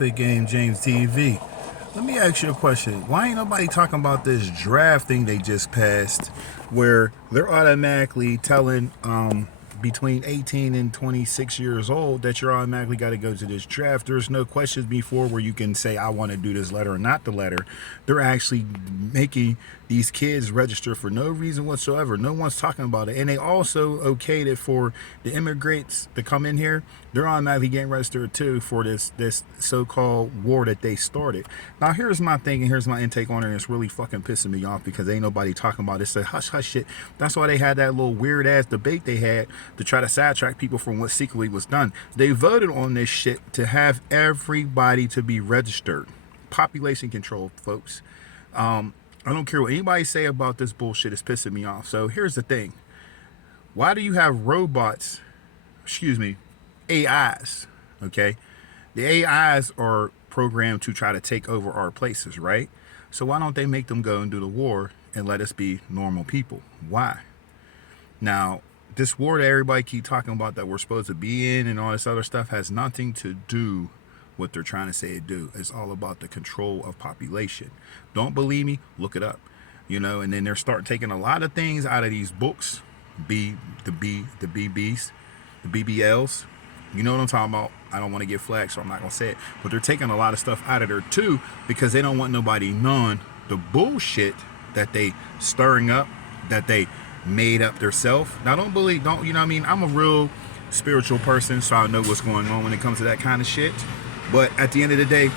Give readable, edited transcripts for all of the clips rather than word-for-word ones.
Big Game James TV. Let me ask you a question. Why ain't nobody talking about this draft thing they just passed where they're automatically telling between 18 and 26 years old that you're automatically got to go to this draft? There's no questions before where you can say, I want to do this letter or not the letter. They're actually making these kids register for no reason whatsoever. No one's talking about it. And they also okayed it for the immigrants to come in here. They're automatically getting registered too for this so-called war that they started. Now here's my thing and here's my intake on it, and it's really fucking pissing me off because ain't nobody talking about it. It's a hush hush shit. That's why they had that little weird ass debate they had to try to sidetrack people from what secretly was done. They voted on this shit to have everybody to be registered. Population control, folks. I don't care what anybody say about this bullshit. It's pissing me off. So here's the thing. Why do you have robots, AIs, okay? The AIs are programmed to try to take over our places, right? So why don't they make them go and do the war and let us be normal people? Why? Now, this war that everybody keep talking about that we're supposed to be in and all this other stuff has nothing to do what they're trying to say it do. It's all about the control of population. Don't believe me? Look it up. And then they're starting taking a lot of things out of these books, the BBs, the BBLs. You know what I'm talking about? I don't want to get flagged, so I'm not going to say it. But they're taking a lot of stuff out of there too because they don't want nobody knowing the bullshit that they stirring up, that they made up themselves. Now don't, you know what I mean? I'm a real spiritual person, so I know what's going on when it comes to that kind of shit. But at the end of the day,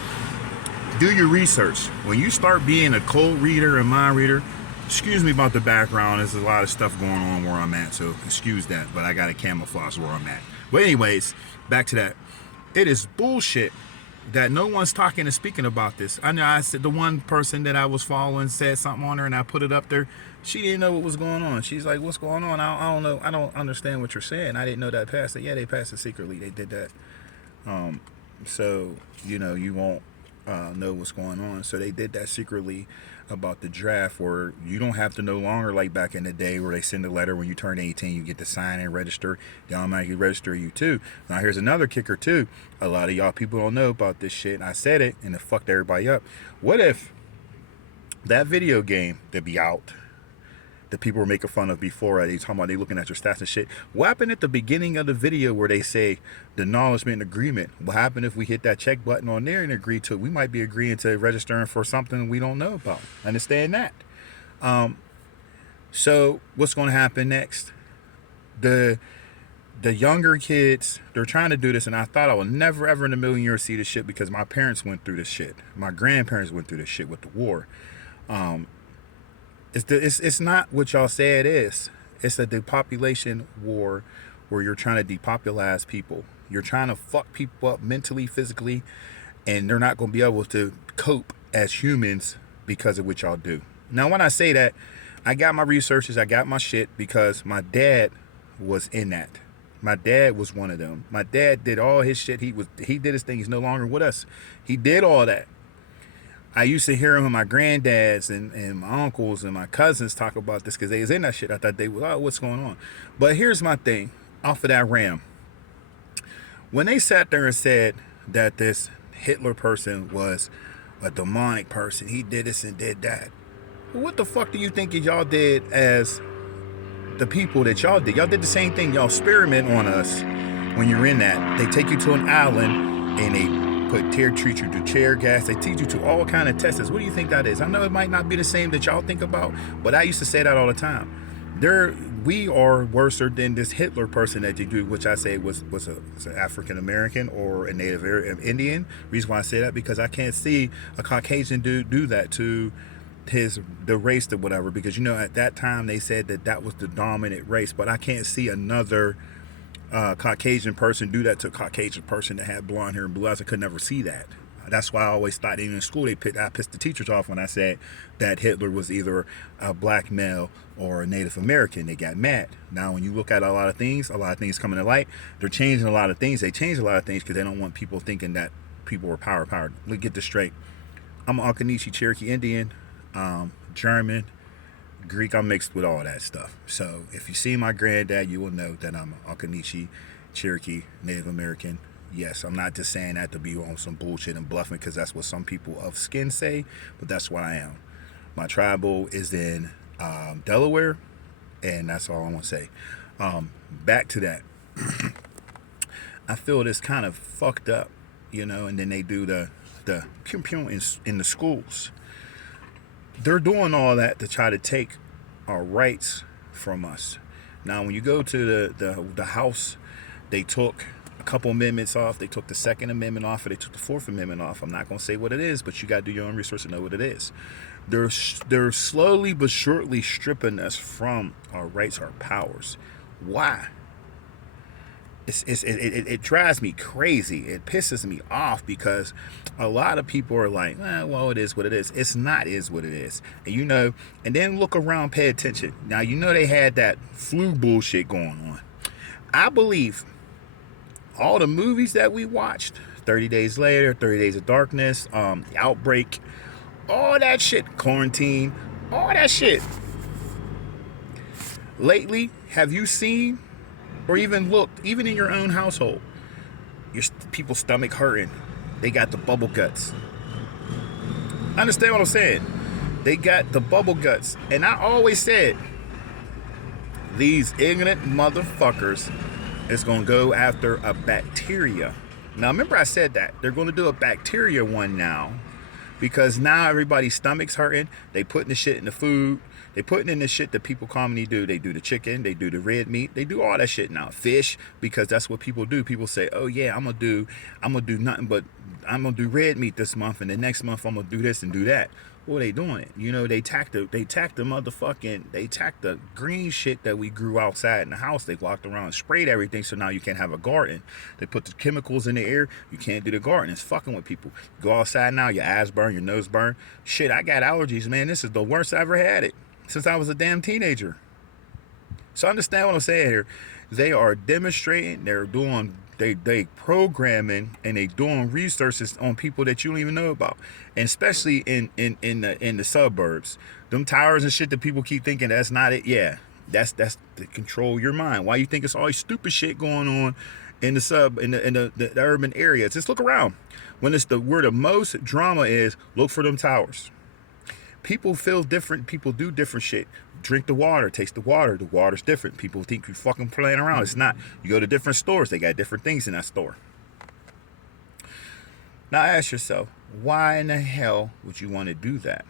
do your research. When you start being a cold reader and mind reader, excuse me about the background, there's a lot of stuff going on where I'm at, so excuse that, but I gotta camouflage where I'm at. But anyways, back to that. It is bullshit that no one's talking and speaking about this. I know I said the one person that I was following said something on her and I put it up there. She didn't know what was going on. She's like, what's going on? I don't know. I don't understand what you're saying. I didn't know that passed it. Yeah, they passed it secretly. They did that. So, you won't know what's going on. So they did that secretly about the draft where you don't have to no longer like back in the day where they send a letter when you turn 18, you get to sign and register. They automatically register you too. Now here's another kicker too. A lot of y'all people don't know about this shit. And I said it and it fucked everybody up. What if that video game that be out that people were making fun of before, they talking about they looking at your stats and shit. What happened at the beginning of the video where they say the acknowledgement and agreement? What happened if we hit that check button on there and agree to it? We might be agreeing to registering for something we don't know about. Understand that? So what's going to happen next? The younger kids, they're trying to do this, and I thought I would never ever in a million years see this shit because my parents went through this shit. My grandparents went through this shit with the war. It's not what y'all say it is. It's a depopulation war where you're trying to depopulize people. You're trying to fuck people up mentally, physically, and they're not going to be able to cope as humans because of what y'all do. Now, when I say that, I got my researches, I got my shit because my dad was in that. My dad was one of them. My dad did all his shit. He did his thing. He's no longer with us. He did all that. I used to hear him and my granddads and my uncles and my cousins talk about this because they was in that shit. I thought they was, oh, what's going on? But here's my thing off of that RAM. When they sat there and said that this Hitler person was a demonic person, he did this and did that. Well, what the fuck do you think y'all did as the people that y'all did? Y'all did the same thing. Y'all experiment on us when you're in that. They take you to an island and they treat you to tear gas. They teach you to all kind of tests. What do you think that is? I know it might not be the same that y'all think about, but I used to say that all the time. We are worse than this Hitler person that you do, which I say was an African American or a Native Indian. Reason why I say that because I can't see a Caucasian dude do that to the race or whatever, because at that time they said that was the dominant race, but I can't see another Caucasian person do that to a Caucasian person that had blonde hair and blue eyes. I could never see that. That's why I always thought even in school I pissed the teachers off when I said that Hitler was either a black male or a Native American. They got mad. Now when you look at a lot of things coming to light, they're changing a lot of things. They changed a lot of things because they don't want people thinking that people were powered. Let's get this straight. I'm an Okanagan Cherokee Indian, German, Greek. I'm mixed with all that stuff. So if you see my granddad, you will know that I'm an Okanagan Cherokee, Native American, Yes, I'm not just saying that to be on some bullshit and bluffing because that's what some people of skin say, but that's what I am. My tribal is in Delaware, and that's all I want to say. Back to that. I feel this kind of fucked up, and then they do the pew pew in the schools. They're doing all that to try to take our rights from us. Now, when you go to the House, they took a couple amendments off. They took the Second Amendment off, or they took the Fourth Amendment off. I'm not going to say what it is, but you got to do your own research to know what it is. They're slowly but surely stripping us from our rights, our powers. Why? It drives me crazy. It pisses me off because a lot of people are like, well, it is what it is. It's not is what it is. And then look around, pay attention. Now, they had that flu bullshit going on. I believe all the movies that we watched, 30 Days Later, 30 Days of Darkness, Outbreak, all that shit, Quarantine, all that shit. Lately, have you seen or even looked, even in your own household, your people's stomach hurting? They got the bubble guts. Understand what I'm saying? They got the bubble guts. And I always said, these ignorant motherfuckers is going to go after a bacteria. Now, remember I said that. They're going to do a bacteria one now. Because now everybody's stomach's hurting. They putting the shit in the food. They putting in the shit that people commonly do. They do the chicken. They do the red meat. They do all that shit now. Fish, because that's what people do. People say, oh yeah, I'm gonna do nothing but I'm gonna do red meat this month, and the next month I'm gonna do this and do that. Well, they doing it. They tacked the green shit that we grew outside in the house. They walked around and sprayed everything, so now you can't have a garden. They put the chemicals in the air. You can't do the garden. It's fucking with people. You go outside now, your eyes burn, your nose burn. Shit, I got allergies, man. This is the worst I ever had it since I was a damn teenager. So understand what I'm saying here. They are demonstrating. They're doing. They programming and they doing researches on people that you don't even know about, and especially in the suburbs. Them towers and shit that people keep thinking that's not it. Yeah, that's to control your mind. Why you think it's all this stupid shit going on in the urban areas? Just look around. When it's where the most drama is, look for them towers. People feel different. People do different shit. Drink the water, taste the water. The water's different. People think you're fucking playing around. It's not. You go to different stores, they got different things in that store. Now ask yourself, why in the hell would you want to do that?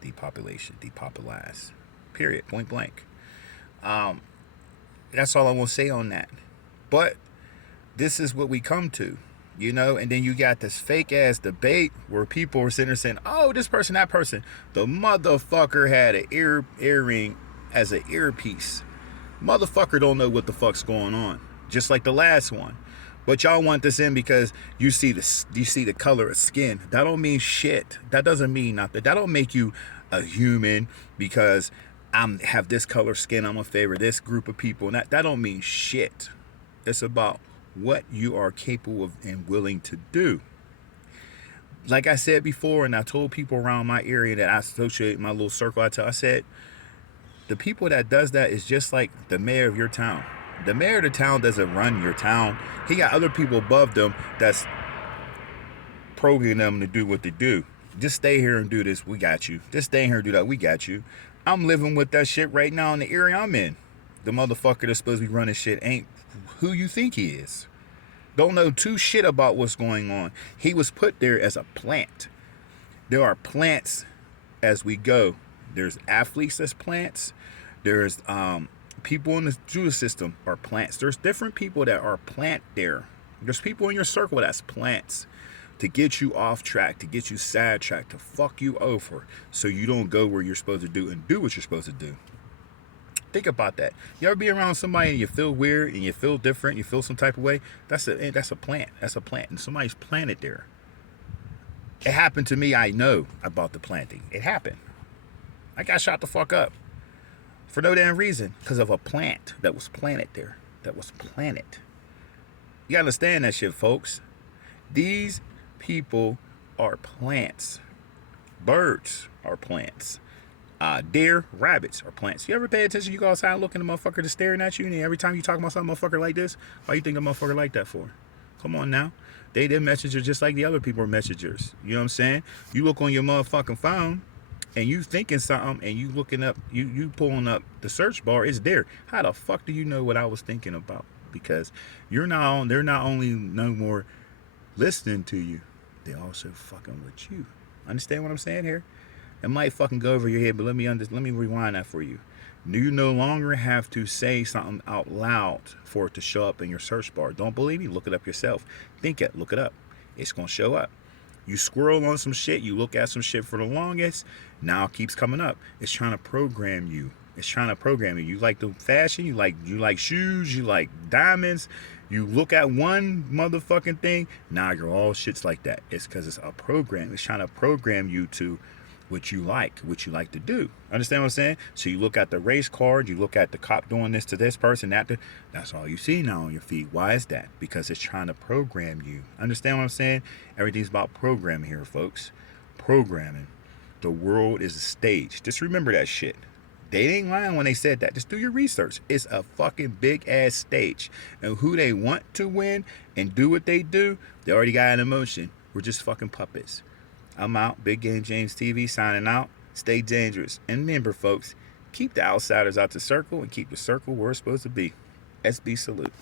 Depopulation, depopulize. Period. Point blank. That's all I want to say on that. But this is what we come to. And then you got this fake ass debate where people are sitting there saying, oh, this person, that person. The motherfucker had an earring as an earpiece. Motherfucker don't know what the fuck's going on. Just like the last one. But y'all want this in because you see the color of skin. That don't mean shit. That doesn't mean nothing. That don't make you a human because I have this color skin. I'm gonna favor this group of people. And that don't mean shit. It's about what you are capable of and willing to do. Like I said before, and I told people around my area that I associate my little circle, I said, the people that does that is just like the mayor of your town. The mayor of the town doesn't run your town. He got other people above them that's programming them to do what they do. Just stay here and do this, we got you. Just stay here and do that, we got you. I'm living with that shit right now in the area I'm in. The motherfucker that's supposed to be running shit ain't who you think he is. Don't know two shit about what's going on. He was put there as a plant. There are plants as we go. There's athletes as plants. There's people in the Jewish system are plants. There's different people that are plant there. There's people in your circle that's plants to get you off track, to get you sidetracked, to fuck you over so you don't go where you're supposed to do and do what you're supposed to do. Think about that. You ever be around somebody and you feel weird and you feel different, you feel some type of way? That's a plant. That's a plant. And somebody's planted there. It happened to me. I know about the planting. It happened. I got shot the fuck up. For no damn reason. Because of a plant that was planted there. That was planted. You gotta understand that shit, folks. These people are plants. Birds are plants. Deer, rabbits are plants. You ever pay attention? You go outside looking at a motherfucker just staring at you, and every time you talk about some motherfucker like this, why you think a motherfucker like that for? Come on now. Their messengers just like the other people are messengers. You know what I'm saying? You look on your motherfucking phone and you thinking something and you looking up, you pulling up the search bar, it's there. How the fuck do you know what I was thinking about? Because they're not only no more listening to you, they also fucking with you. Understand what I'm saying here? It might fucking go over your head, but let me rewind that for you. You no longer have to say something out loud for it to show up in your search bar. Don't believe me? Look it up yourself. Think it, look it up. It's gonna show up. You scroll on some shit, you look at some shit for the longest, now it keeps coming up. It's trying to program you. It's trying to program you. You like the fashion, you like shoes, you like diamonds. You look at one motherfucking thing, now you're all shits like that. It's because it's a program. It's trying to program you to what you like to do. Understand what I'm saying? So you look at the race card, you look at the cop doing this to this person, that's all you see now on your feed. Why is that? Because it's trying to program you. Understand what I'm saying? Everything's about programming here, folks. Programming. The world is a stage. Just remember that shit. They ain't lying when they said that. Just do your research. It's a fucking big ass stage. And who they want to win and do what they do, they already got an emotion. We're just fucking puppets. I'm out. Big Game James TV signing out. Stay dangerous. And remember, folks, keep the outsiders out the circle and keep the circle where it's supposed to be. SB salute.